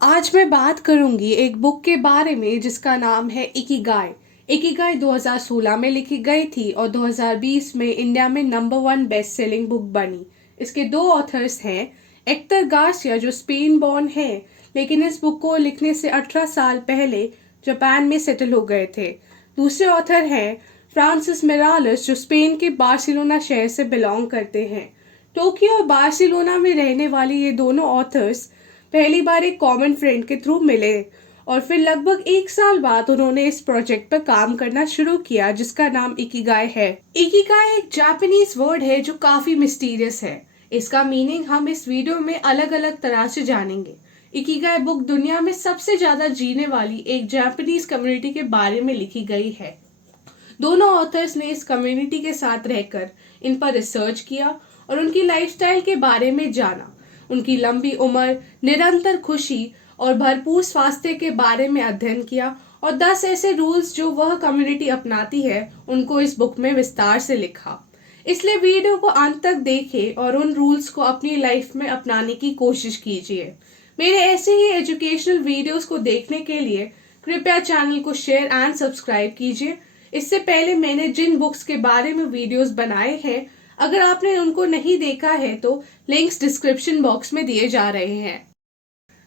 आज मैं बात करूंगी एक बुक के बारे में जिसका नाम है इकिगाई। इकिगाई 2016 में लिखी गई थी और 2020 में इंडिया में नंबर 1 बेस्ट सेलिंग बुक बनी। इसके दो ऑथर्स हैं, एक्टर गार्सिया जो स्पेन बॉर्न है लेकिन इस बुक को लिखने से 18 साल पहले जापान में सेटल हो गए थे। दूसरे ऑथर हैं फ्रांसिस मिरालस जो स्पेन के बार्सिलोना शहर से बिलोंग करते हैं। टोक्यो और बार्सिलोना में रहने वाले ये दोनों ऑथर्स पहली बार एक कॉमन फ्रेंड के थ्रू मिले और फिर लगभग एक साल बाद उन्होंने इस प्रोजेक्ट पर काम करना शुरू किया जिसका नाम इकिगाई है। इकिगाई एक जापानीज वर्ड है जो काफी मिस्टीरियस है। इसका मीनिंग हम इस वीडियो में अलग अलग तरह से जानेंगे। इकिगाई बुक दुनिया में सबसे ज्यादा जीने वाली एक जापानीज कम्युनिटी के बारे में लिखी गई है। दोनों ऑथर्स ने इस कम्युनिटी के साथ रहकर इन पर रिसर्च किया और उनकी लाइफस्टाइल के बारे में जाना। उनकी लंबी उम्र, निरंतर खुशी और भरपूर स्वास्थ्य के बारे में अध्ययन किया और 10 ऐसे रूल्स जो वह कम्युनिटी अपनाती है उनको इस बुक में विस्तार से लिखा। इसलिए वीडियो को अंत तक देखें और उन रूल्स को अपनी लाइफ में अपनाने की कोशिश कीजिए। मेरे ऐसे ही एजुकेशनल वीडियोस को देखने के लिए कृपया चैनल को शेयर एंड सब्सक्राइब कीजिए। इससे पहले मैंने जिन बुक्स के बारे में वीडियोस बनाए हैं, अगर आपने उनको नहीं देखा है तो लिंक्स डिस्क्रिप्शन बॉक्स में दिए जा रहे हैं।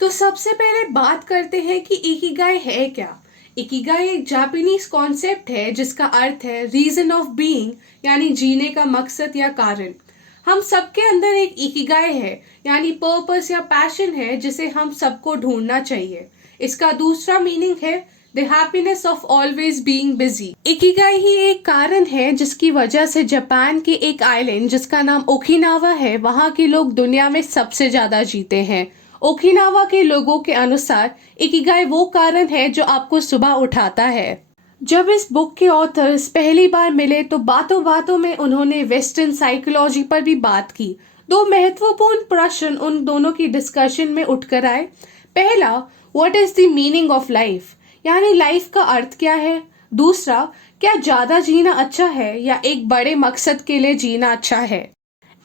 तो सबसे पहले बात करते हैं कि इकिगाई है क्या। इकिगाई एक जापानीज कॉन्सेप्ट है जिसका अर्थ है रीजन ऑफ बीइंग, यानी जीने का मकसद या कारण। हम सबके अंदर एक इकिगाई है यानी पर्पस या पैशन है जिसे हम सबको ढूंढना चाहिए। इसका दूसरा मीनिंग है the happiness of always being busy. Ikigai ही एक कारण है जिसकी वजह से जापान के एक आइलैंड जिसका नाम ओकिनावा है, वहाँ के लोग दुनिया में सबसे ज्यादा जीते हैं। ओकिनावा के लोगों के अनुसार इकिगाई वो कारण है जो आपको सुबह उठाता है। जब इस बुक के ऑथर्स पहली बार मिले तो बातों बातों में उन्होंने वेस्टर्न साइकोलॉजी पर भी बात की। दो महत्वपूर्ण प्रश्न उन दोनों की डिस्कशन में उठकर आए। पहला, what is the meaning of life, यानी लाइफ का अर्थ क्या है। दूसरा, क्या ज्यादा जीना अच्छा है या एक बड़े मकसद के लिए जीना अच्छा है।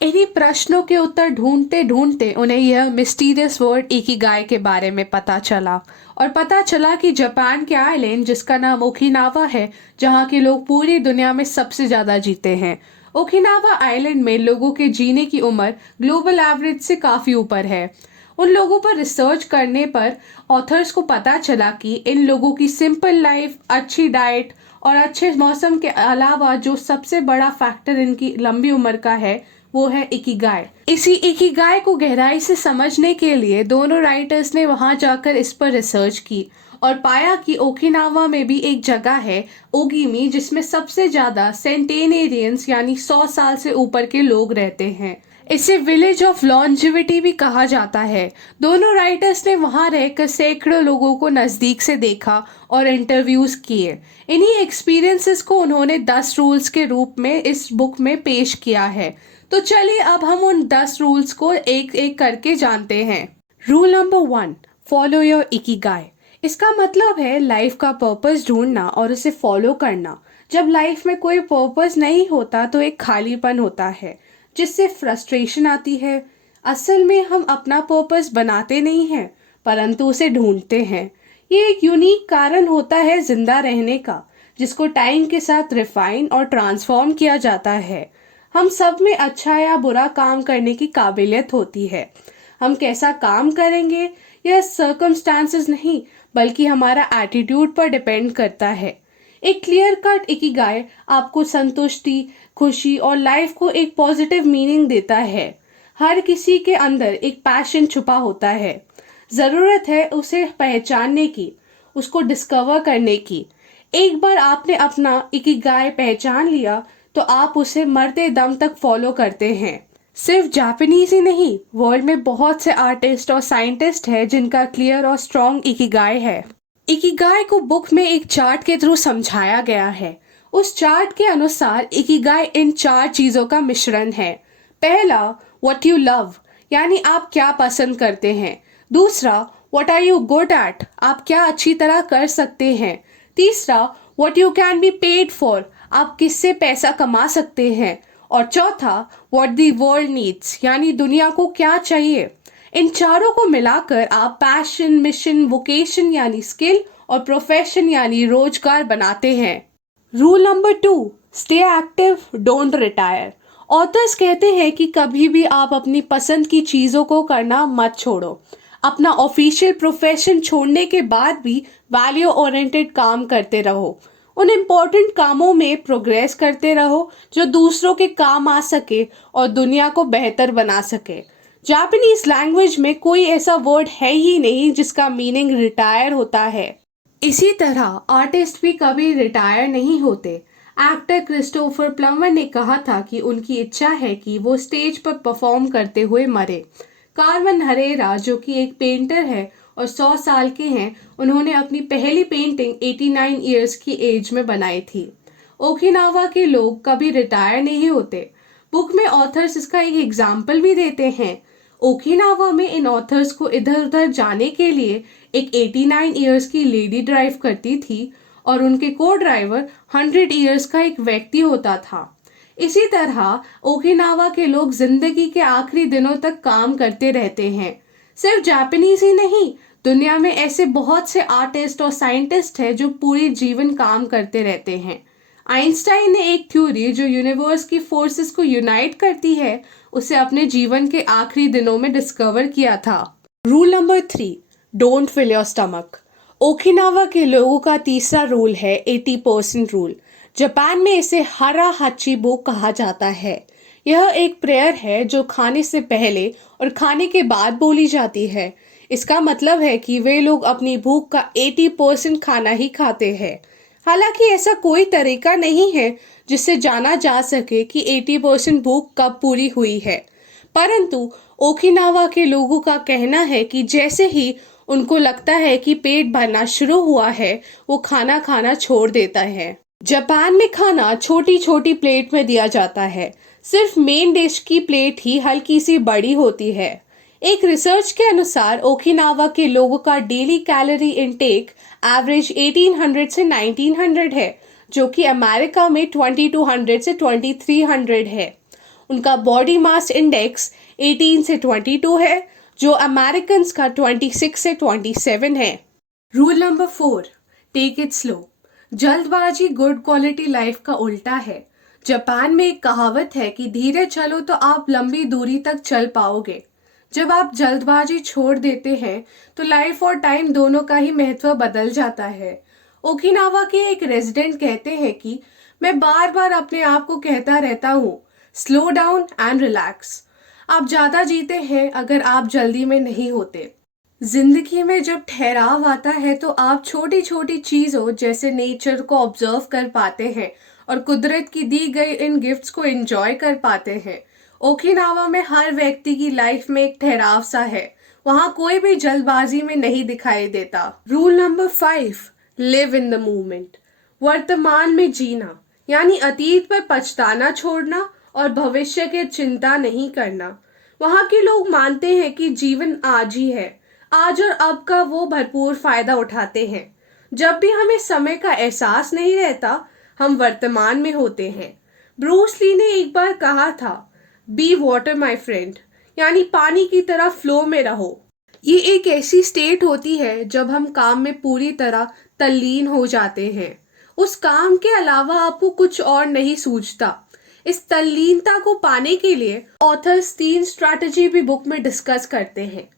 इन्हीं प्रश्नों के उत्तर ढूंढते ढूंढते उन्हें यह मिस्टीरियस वर्ड इकिगाई के बारे में पता चला और पता चला कि जापान के आइलैंड जिसका नाम ओकिनावा है, जहाँ के लोग पूरी दुनिया में सबसे ज्यादा जीते हैं। ओकिनावा आइलैंड में लोगों के जीने की उम्र ग्लोबल एवरेज से काफी ऊपर है। उन लोगों पर रिसर्च करने पर ऑथर्स को पता चला कि इन लोगों की सिंपल लाइफ, अच्छी डाइट और अच्छे मौसम के अलावा जो सबसे बड़ा फैक्टर इनकी लंबी उम्र का है वो है इकिगाई। इसी इकिगाई को गहराई से समझने के लिए दोनों राइटर्स ने वहां जाकर इस पर रिसर्च की और पाया कि ओकिनावा में भी एक जगह है ओगिमी जिसमें सबसे ज्यादा सेंटेनेरियंस यानी 100 साल से ऊपर के लोग रहते हैं। इसे विलेज ऑफ लॉन्जिविटी भी कहा जाता है। दोनों राइटर्स ने वहां रहकर सैकड़ों लोगों को नजदीक से देखा और इंटरव्यूज किए। इन्हीं एक्सपीरियंसेस को उन्होंने 10 रूल्स के रूप में इस बुक में पेश किया है। तो चलिए अब हम उन 10 रूल्स को एक एक करके जानते हैं। Rule number 1, follow your Ikigai. इसका मतलब है लाइफ का पर्पस ढूंढना और उसे फॉलो करना। जब लाइफ में कोई पर्पस नहीं होता तो एक खालीपन होता है जिससे फ्रस्ट्रेशन आती है। असल में हम अपना पर्पस बनाते नहीं हैं परंतु उसे ढूंढते हैं। ये एक यूनिक कारण होता है जिंदा रहने का जिसको टाइम के साथ रिफाइन और ट्रांसफॉर्म किया जाता है। हम सब में अच्छा या बुरा काम करने की काबिलियत होती है। हम कैसा काम करेंगे यह सर्कमस्टांसेस नहीं बल्कि हमारा एटीट्यूड पर डिपेंड करता है। एक क्लियर कट इकिगाई आपको संतुष्टि, खुशी और लाइफ को एक पॉजिटिव मीनिंग देता है। हर किसी के अंदर एक पैशन छुपा होता है। जरूरत है उसे पहचानने की, उसको डिस्कवर करने की। एक बार आपने अपना इकिगाई पहचान लिया तो आप उसे मरते दम तक फॉलो करते हैं। सिर्फ जापानीज ही नहीं, वर्ल्ड में बहुत से आर्टिस्ट और साइंटिस्ट हैं जिनका क्लियर और स्ट्रॉन्ग इकिगाई है। इकिगाई को बुक में एक चार्ट के थ्रू समझाया गया है। उस चार्ट के अनुसार इकिगाई इन 4 चीजों का मिश्रण है। पहला, व्हाट यू लव, यानी आप क्या पसंद करते हैं। दूसरा, what are you good at, आप क्या अच्छी तरह कर सकते हैं। तीसरा, what you can be paid for, आप किससे पैसा कमा सकते हैं। और चौथा, व्हाट द वर्ल्ड नीड्स, यानी दुनिया को क्या चाहिए। इन चारों को मिलाकर आप पैशन, मिशन, वोकेशन यानी स्किल और प्रोफेशन यानी रोजगार बनाते हैं। Rule number 2, stay active, don't retire. Authors कहते हैं कि कभी भी आप अपनी पसंद की चीज़ों को करना मत छोड़ो। अपना ऑफिशियल प्रोफेशन छोड़ने के बाद भी वैल्यू ओरिएंटेड काम करते रहो। उन इम्पोर्टेंट कामों में प्रोग्रेस करते रहो जो दूसरों के काम आ सके और दुनिया को बेहतर बना सके। जापानीज लैंग्वेज में कोई ऐसा वर्ड है ही नहीं जिसका मीनिंग रिटायर होता है। इसी तरह आर्टिस्ट भी कभी रिटायर नहीं होते। एक्टर क्रिस्टोफर प्लमर ने कहा था कि उनकी इच्छा है कि वो स्टेज पर परफॉर्म करते हुए मरे। कार्वन हरेरा, जो कि एक पेंटर है और 100 साल के हैं, उन्होंने अपनी पहली पेंटिंग 89 इयर्स की एज में बनाई थी। ओकिनावा के लोग कभी रिटायर नहीं होते। बुक में ऑथर्स इसका एक एग्जाम्पल भी देते हैं। ओकिनावा में इन ऑथर्स को इधर उधर जाने के लिए एक 89 इयर्स की लेडी ड्राइव करती थी और उनके को ड्राइवर 100 इयर्स का एक व्यक्ति होता था। इसी तरह ओकिनावा के लोग जिंदगी के आखिरी दिनों तक काम करते रहते हैं। सिर्फ जापानीज ही नहीं, दुनिया में ऐसे बहुत से आर्टिस्ट और साइंटिस्ट हैं जो पूरी जीवन काम करते रहते हैं। आइंस्टाइन ने एक थ्योरी जो यूनिवर्स की फोर्सेस को यूनाइट करती है, उसे अपने जीवन के आखिरी दिनों में डिस्कवर किया था। Rule number 3, don't fill your stomach. Okinawa के लोगों का तीसरा रूल है 80% रूल। जापान में इसे हरा हाचिबो कहा जाता है। यह एक प्रेयर है जो खाने से पहले और खाने के बाद बोली जाती है। इसका मतलब है कि वे लोग अपनी भूख का 80% खाना ही खाते हैं। हालांकि ऐसा कोई तरीका नहीं है जिससे जाना जा सके कि 80% भूख कब पूरी हुई है, परंतु ओकिनावा के लोगों का कहना है कि जैसे ही उनको लगता है कि पेट भरना शुरू हुआ है, वो खाना खाना छोड़ देता है। जापान में खाना छोटी छोटी प्लेट में दिया जाता है। सिर्फ मेन डिश की प्लेट ही हल्की सी बड़ी होती है। एक रिसर्च के अनुसार ओकिनावा के लोगों का डेली कैलोरी इनटेक एवरेज 1800 से 1900 है, जो कि अमेरिका में 2200 से 2300 है। उनका बॉडी मास इंडेक्स 18 से 22 है, जो अमेरिकन का 26 से 27 है। Rule number 4, take it slow. जल्दबाजी गुड क्वालिटी लाइफ का उल्टा है। जापान में एक कहावत है कि धीरे चलो तो आप लंबी दूरी तक चल पाओगे। जब आप जल्दबाजी छोड़ देते हैं तो लाइफ और टाइम दोनों का ही महत्व बदल जाता है। ओकिनावा के एक रेजिडेंट कहते हैं कि मैं बार बार अपने आप को कहता रहता हूँ, स्लो डाउन एंड रिलैक्स। आप ज्यादा जीते हैं अगर आप जल्दी में नहीं होते। जिंदगी में जब ठहराव आता है तो आप छोटी छोटी चीजों जैसे नेचर को ऑब्जर्व कर पाते हैं और कुदरत की दी गई इन गिफ्ट्स को एंजॉय कर पाते हैं। ओकिनावा में हर व्यक्ति की लाइफ में एक ठहराव सा है। वहाँ कोई भी जल्दबाजी में नहीं दिखाई देता। Rule number 5, live in the moment. वर्तमान में जीना यानी अतीत पर पछताना छोड़ना और भविष्य की चिंता नहीं करना। वहाँ के लोग मानते हैं कि जीवन आज ही है। आज और अब का वो भरपूर फायदा उठाते हैं। जब भी हमें समय का एहसास नहीं रहता, हम वर्तमान में होते हैं। ब्रूस ली ने एक बार कहा था, बी वाटर माई फ्रेंड, यानी पानी की तरह फ्लो में रहो। ये एक ऐसी स्टेट होती है जब हम काम में पूरी तरह तल्लीन हो जाते हैं। उस काम के अलावा आपको कुछ और नहीं सूझता। इस तल्लीनता को पाने के लिए ऑथर्स 3 स्ट्रैटेजी भी बुक में डिस्कस करते हैं।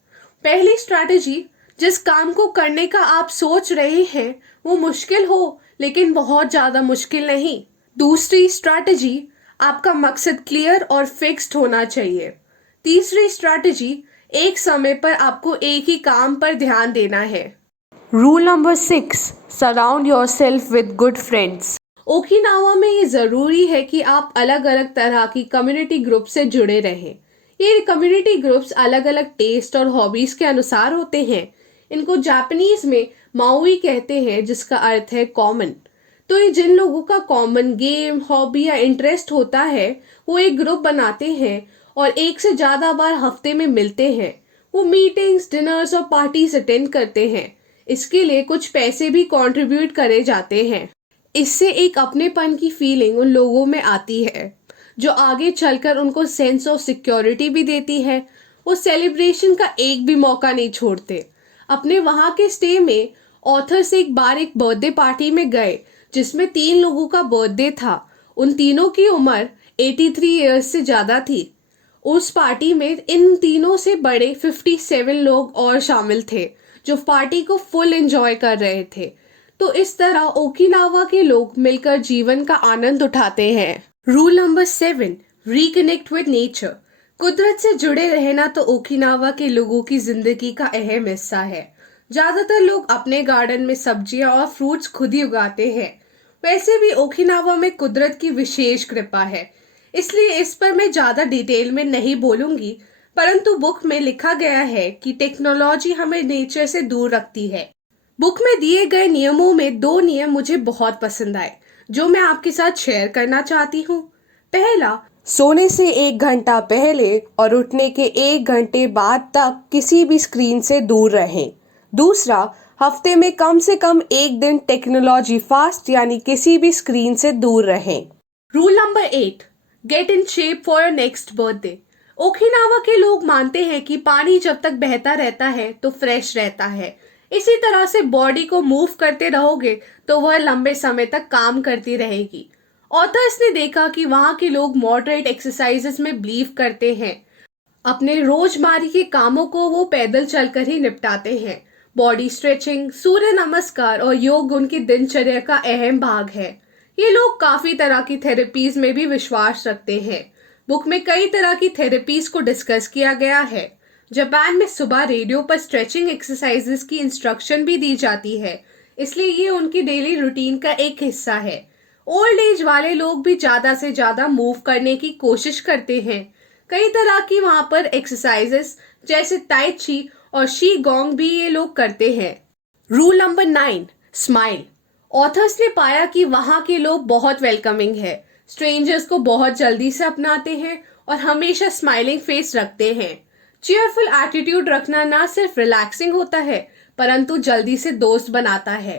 पहली स्ट्रैटेजी, जिस काम को करने का आप सोच रहे हैं वो मुश्किल हो लेकिन बहुत ज्यादा मुश्किल नहीं। दूसरी स्ट्रैटेजी, आपका मकसद क्लियर और फिक्स्ड होना चाहिए। तीसरी स्ट्रैटेजी, एक समय पर आपको एक ही काम पर ध्यान देना है। Rule number 6, surround yourself with good friends. Okinawa में ये जरूरी है कि आप अलग अलग तरह की कम्युनिटी ग्रुप से जुड़े रहें। ये कम्युनिटी ग्रुप्स अलग अलग टेस्ट और हॉबीज के अनुसार होते हैं। इनको जापानीज में माउई कहते हैं, जिसका अर्थ है कॉमन। तो ये जिन लोगों का कॉमन गेम, हॉबी या इंटरेस्ट होता है, वो एक ग्रुप बनाते हैं और एक से ज्यादा बार हफ्ते में मिलते हैं। वो मीटिंग्स, डिनर्स और पार्टीज अटेंड करते हैं। इसके लिए कुछ पैसे भी कंट्रीब्यूट करे जाते हैं। इससे एक अपनेपन की फीलिंग उन लोगों में आती है, जो आगे चलकर उनको सेंस ऑफ सिक्योरिटी भी देती है। वो सेलिब्रेशन का एक भी मौका नहीं छोड़ते। अपने वहाँ के स्टे में ऑथर्स एक बार एक बर्थडे पार्टी में गए जिसमें 3 लोगों का बर्थडे था। उन तीनों की उम्र 83 ईयर्स से ज़्यादा थी। उस पार्टी में इन तीनों से बड़े 57 लोग और शामिल थे जो पार्टी को फुल एंजॉय कर रहे थे। तो इस तरह ओकिनावा के लोग मिलकर जीवन का आनंद उठाते हैं। Rule number 7, reconnect with nature. कुदरत से जुड़े रहना तो ओकिनावा के लोगों की जिंदगी का अहम हिस्सा है। ज्यादातर लोग अपने गार्डन में सब्जियां और फ्रूट्स खुद ही उगाते हैं। वैसे भी ओकिनावा में कुदरत की विशेष कृपा है, इसलिए इस पर मैं ज्यादा डिटेल में नहीं बोलूंगी, परंतु बुक में लिखा गया है कि टेक्नोलॉजी हमें नेचर से दूर रखती है। बुक में दिए गए नियमों में 2 नियम मुझे बहुत पसंद आए जो मैं आपके साथ शेयर करना चाहती हूँ। पहला, सोने से 1 घंटा पहले और उठने के 1 घंटे बाद तक किसी भी स्क्रीन से दूर रहें। दूसरा, हफ्ते में कम से कम 1 दिन टेक्नोलॉजी फास्ट यानी किसी भी स्क्रीन से दूर रहें। Rule number 8, get in shape for your next birthday. Okinawa के लोग मानते हैं कि पानी जब तक बहता रहता है तो फ्रेश रहता है। इसी तरह से बॉडी को मूव करते रहोगे तो वह लंबे समय तक काम करती रहेगी। ऑथर्स ने देखा कि वहाँ के लोग मॉडरेट एक्सरसाइजेस में बिलीव करते हैं। अपने रोजमर्रा के कामों को वो पैदल चलकर ही निपटाते हैं। बॉडी स्ट्रेचिंग, सूर्य नमस्कार और योग उनकी दिनचर्या का अहम भाग है। ये लोग काफी तरह की थेरेपीज में भी विश्वास रखते हैं। बुक में कई तरह की थेरेपीज को डिस्कस किया गया है। जापान में सुबह रेडियो पर स्ट्रेचिंग एक्सरसाइजेस की इंस्ट्रक्शन भी दी जाती है, इसलिए ये उनकी डेली रूटीन का एक हिस्सा है। ओल्ड एज वाले लोग भी ज्यादा से ज्यादा मूव करने की कोशिश करते हैं। कई तरह की वहाँ पर एक्सरसाइजेस जैसे ताई ची और शी गोंग भी ये लोग करते हैं। Rule number 9, smile. ऑथर्स ने पाया कि वहाँ के लोग बहुत वेलकमिंग है, स्ट्रेंजर्स को बहुत जल्दी से अपनाते हैं और हमेशा स्माइलिंग फेस रखते हैं। चीयरफुल एटीट्यूड रखना ना सिर्फ रिलैक्सिंग होता है परंतु जल्दी से दोस्त बनाता है।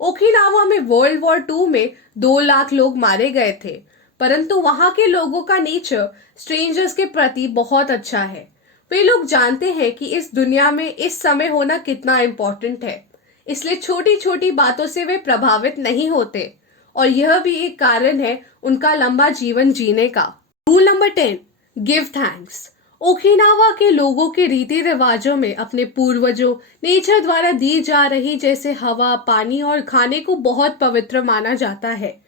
ओकिनावा में वर्ल्ड वॉर 2 में 2 लाख लोग मारे गए थे, परंतु वहाँ के लोगों का नेचर स्ट्रेंजर्स के प्रति बहुत अच्छा है। वे लोग जानते हैं कि इस दुनिया में इस समय होना कितना इम्पोर्टेंट है, इसलिए छोटी छोटी बातों से वे प्रभावित नहीं होते और यह भी एक कारण है उनका लंबा जीवन जीने का। Rule number 10, give thanks. Okinawa के लोगों के रीति रिवाजों में अपने पूर्वजों नेचर द्वारा दी जा रही जैसे हवा, पानी और खाने को बहुत पवित्र माना जाता है।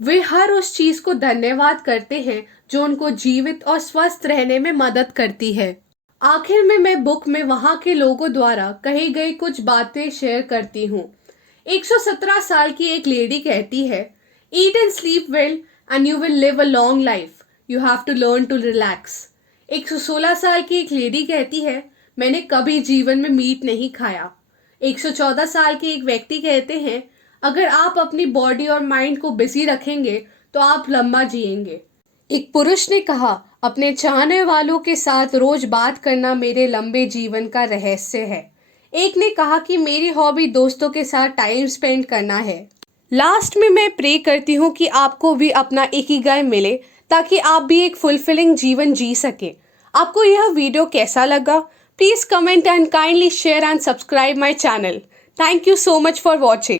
वे हर उस चीज को धन्यवाद करते हैं जो उनको जीवित और स्वस्थ रहने में मदद करती है। आखिर में मैं बुक में वहाँ के लोगों द्वारा कही गई कुछ बातें शेयर करती हूँ। 117 साल की एक लेडी कहती है, eat and sleep well and you will live a long life, you have to learn to relax. 116 साल की एक लेडी कहती है, मैंने कभी जीवन में मीट नहीं खाया। 114 साल के एक व्यक्ति कहते हैं, अगर आप अपनी बॉडी और माइंड को बिजी रखेंगे तो आप लंबा जिएंगे। एक पुरुष ने कहा, अपने चाहने वालों के साथ रोज बात करना मेरे लंबे जीवन का रहस्य है। एक ने कहा कि मेरी हॉबी दोस्तों के साथ टाइम स्पेंड करना है। लास्ट में मैं प्रे करती हूँ कि आपको भी अपना इकिगाई मिले ताकि आप भी एक फुलफिलिंग जीवन जी सके। आपको यह वीडियो कैसा लगा? Please comment and kindly share and subscribe my channel. Thank you so much for watching.